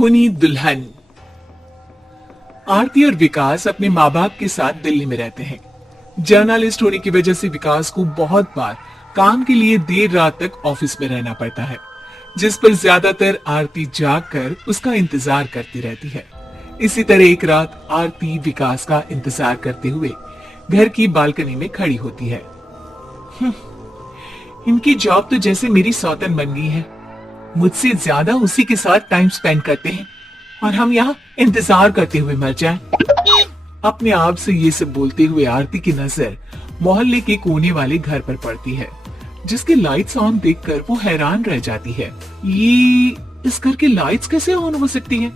खूनी दुल्हन। आरती और विकास अपने माँ बाप के साथ दिल्ली में रहते हैं। जर्नलिस्ट होने की वजह से विकास को बहुत बार काम के लिए देर रात तक ऑफिस में रहना पड़ता है, जिस पर ज्यादातर आरती जागकर उसका इंतजार करती रहती है। इसी तरह एक रात आरती विकास का इंतजार करते हुए घर की बालकनी में खड़ी होती है। इनकी जॉब तो जैसे मेरी सौतन बन गई है। मुझसे ज्यादा उसी के साथ टाइम स्पेंड करते हैं और हम यहाँ इंतजार करते हुए मर जाएं। अपने आप से ये सब बोलते हुए आरती की नजर मोहल्ले के कोने वाले घर पर पड़ती है, जिसके लाइट्स ऑन देखकर वो हैरान रह जाती है। ये इस घर की लाइट्स कैसे ऑन हो सकती है?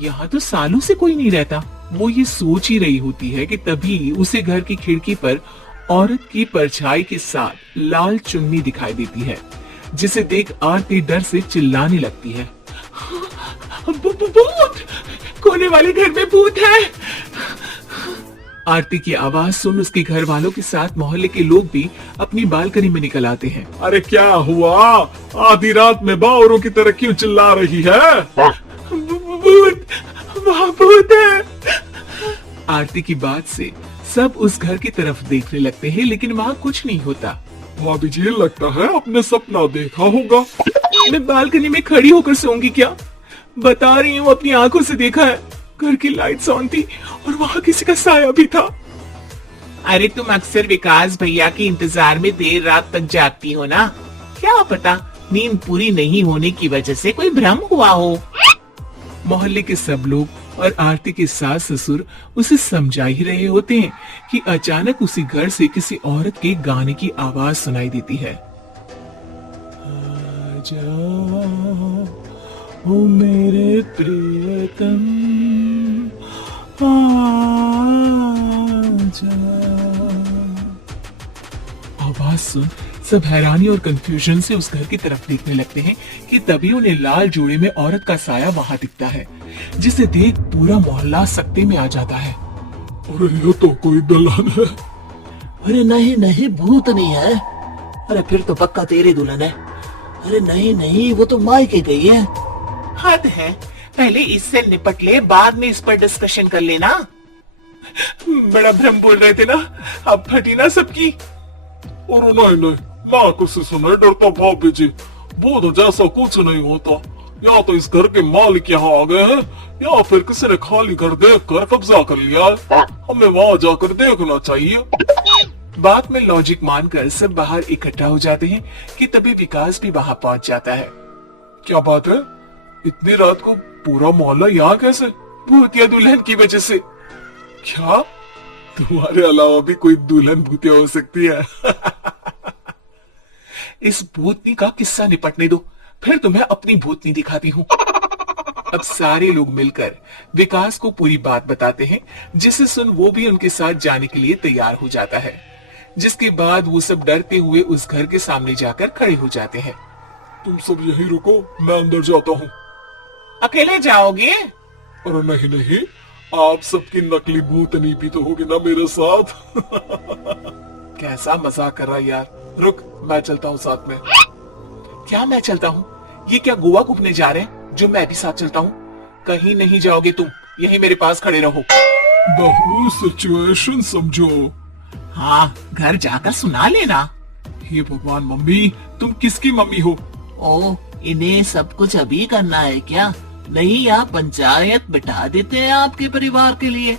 यहाँ तो सालों से कोई नहीं रहता। वो ये सोच ही रही होती है कि तभी उसे घर की खिड़की पर औरत की परछाई के साथ लाल चुन्नी दिखाई देती है, जिसे देख आरती डर से चिल्लाने लगती है। भूत! कोने वाले घर में भूत है। आरती की आवाज सुन उसके घर वालों के साथ मोहल्ले के लोग भी अपनी बालकनी में निकल आते हैं। अरे क्या हुआ? आधी रात में बावरों की तरह क्यों चिल्ला रही है? भूत! वहाँ भूत है। आरती की बात से सब उस घर की तरफ देखने लगते हैं, लेकिन वहाँ कुछ नहीं होता। भाभी जी, लगता है आपने सपना देखा होगा। मैं बालकनी में खड़ी होकर सोऊंगी क्या? बता रही हूँ, अपनी आंखों से देखा है। घर की लाइट्स ऑन थी और वहाँ किसी का साया भी था। अरे तुम अक्सर विकास भैया के इंतजार में देर रात तक जागती हो ना? क्या पता नींद पूरी नहीं होने की वजह से कोई भ्रम हुआ हो। मोहल्ले के सब लोग और आरती के सास ससुर उसे समझा ही रहे होते हैं कि अचानक उसी घर से किसी औरत के गाने की आवाज सुनाई देती है। आजा ओ मेरे प्रियतम, आजा। आवाज सुन सब हैरानी और कंफ्यूजन से उस घर की तरफ देखने लगते हैं कि तभी उन्हें लाल जोड़े में औरत का साया वहां दिखता है, जिसे देख पूरा मोहल्ला सकते में आ जाता है। अरे ये तो कोई दुल्हन है। अरे नहीं नहीं, भूत नहीं है। अरे फिर तो पक्का तेरी दुल्हन है। अरे नहीं नहीं, वो तो मायके गई है। हद है, पहले इससे निपट ले, बाद में इस पर डिस्कशन कर लेना। बड़ा भ्रम बोल रहे थे ना, अब फटी ना सबकी। और नहीं नहीं, मैं किसी से नहीं डरता भाभी जी। वो तो जैसा कुछ नहीं होता। या तो इस घर के मालिक यहाँ आ गए हैं, या फिर किसी ने खाली घर देख कर कब्जा कर लिया है। हमें वहाँ जाकर देखना चाहिए। बात में लॉजिक मानकर सब बाहर इकट्ठा हो जाते हैं कि तभी विकास भी वहाँ पहुँच जाता है। क्या बात है? इतनी रात को पूरा मोहल्ला यहाँ कैसे? भूतिया दुल्हन की वजह से। क्या तुम्हारे अलावा भी कोई दुल्हन भूतिया हो सकती है? इस भूतनी का किस्सा निपटने दो, फिर तुम्हें अपनी भूतनी दिखाती हूँ। अब सारे लोग मिलकर विकास को पूरी बात बताते हैं, जिसे सुन वो भी उनके साथ जाने के लिए तैयार हो जाता है। जिसके बाद वो सब डरते हुए उस घर के सामने जाकर खड़े हो जाते हैं। तुम सब यहीं रुको, मैं अंदर जाता हूँ। अकेले जाओगे? अरे नहीं नहीं, आप सबकी नकली भूतनी भी तो होगी ना मेरे साथ। कैसा मजाक कर रहा है यार। रुक, मैं चलता हूँ साथ में। क्या मैं चलता हूँ? ये क्या गोवा घूमने जा रहे हैं जो मैं भी साथ चलता हूँ? कहीं नहीं जाओगे तुम, यहीं मेरे पास खड़े रहो। बहू सिचुएशन समझो। हाँ, घर जाकर सुना लेना। हे भगवान, मम्मी तुम किसकी मम्मी हो? ओ, इन्हें सब कुछ अभी करना है क्या? नहीं, यहाँ पंचायत बिठा देते हैं आपके परिवार के लिए।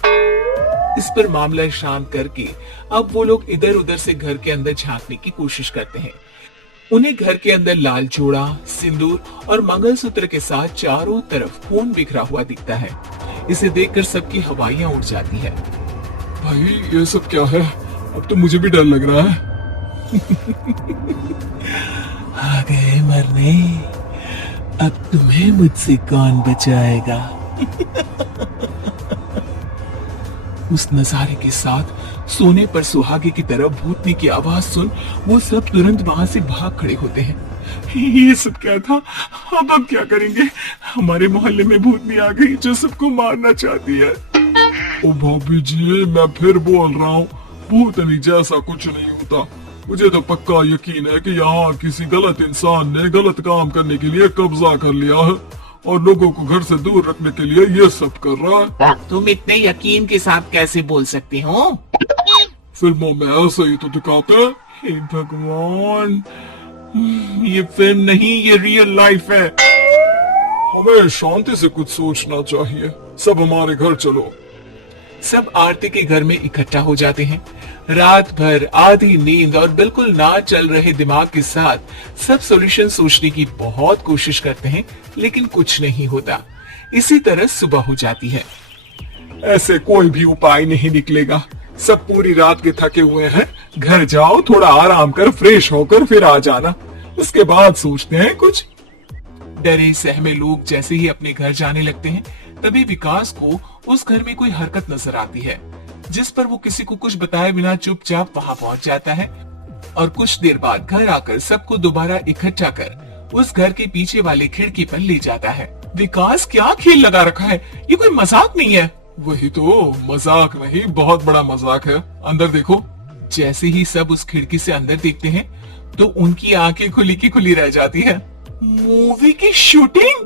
इस पर मामला शांत करके अब वो लोग इधर उधर से घर के अंदर झांकने की कोशिश करते हैं। उन्हें घर के अंदर लाल जोड़ा, सिंदूर और मंगलसूत्र के साथ चारों तरफ खून बिखरा हुआ दिखता है। इसे देखकर सबकी हवाइयां उड़ जाती है। भाई ये सब क्या है? अब तो मुझे भी डर लग रहा है। आ गए मरने, अब तुम्हें मुझसे कौन बचाएगा? उस नजारे के साथ सोने पर सुहागे की तरह भूतनी की आवाज सुन वो सब तुरंत वहां से भाग खड़े होते हैं। ये सब क्या था? अब क्या करेंगे? हमारे मोहल्ले में भूतनी आ गई जो सबको मारना चाहती है। ओ भाभी जी, मैं फिर बोल रहा हूँ, भूतनी जैसा कुछ नहीं होता। मुझे तो पक्का यकीन है कि यहाँ किसी गलत इंसान ने गलत काम करने के लिए कब्जा कर लिया है और लोगों को घर से दूर रखने के लिए ये सब कर रहा है। तुम इतने यकीन के साथ कैसे बोल सकते हो? फिल्मों में ऐसे ही तो दिखाते हैं। हे भगवान, ये फिल्म नहीं, ये रियल लाइफ है। हमें शांति से कुछ सोचना चाहिए। सब हमारे घर चलो। सब आरती के घर में इकट्ठा हो जाते हैं। रात भर आधी नींद और बिल्कुल ना चल रहे दिमाग के साथ सब सॉल्यूशन सोचने की बहुत कोशिश करते हैं, लेकिन कुछ नहीं होता। इसी तरह सुबह हो जाती है। ऐसे कोई भी उपाय नहीं निकलेगा। सब पूरी रात के थके हुए हैं। घर जाओ, थोड़ा आराम कर, फ्रेश होकर फिर आ जाना। उसके बाद सोचते हैं कुछ। डरे सहमे लोग जैसे ही अपने घर जाने लगते हैं, तभी विकास को उस घर में कोई हरकत नजर आती है, जिस पर वो किसी को कुछ बताए बिना चुपचाप वहां पहुंच जाता है और कुछ देर बाद घर आकर सबको दोबारा इकट्ठा कर उस घर के पीछे वाले खिड़की पर ले जाता है। विकास, क्या खेल लगा रखा है? ये कोई मजाक नहीं है। वही तो, मजाक नहीं, बहुत बड़ा मजाक है। अंदर देखो। जैसे ही सब उस खिड़की से अंदर देखते हैं तो उनकी आंखें खुली की खुली रह जाती है। मूवी की शूटिंग!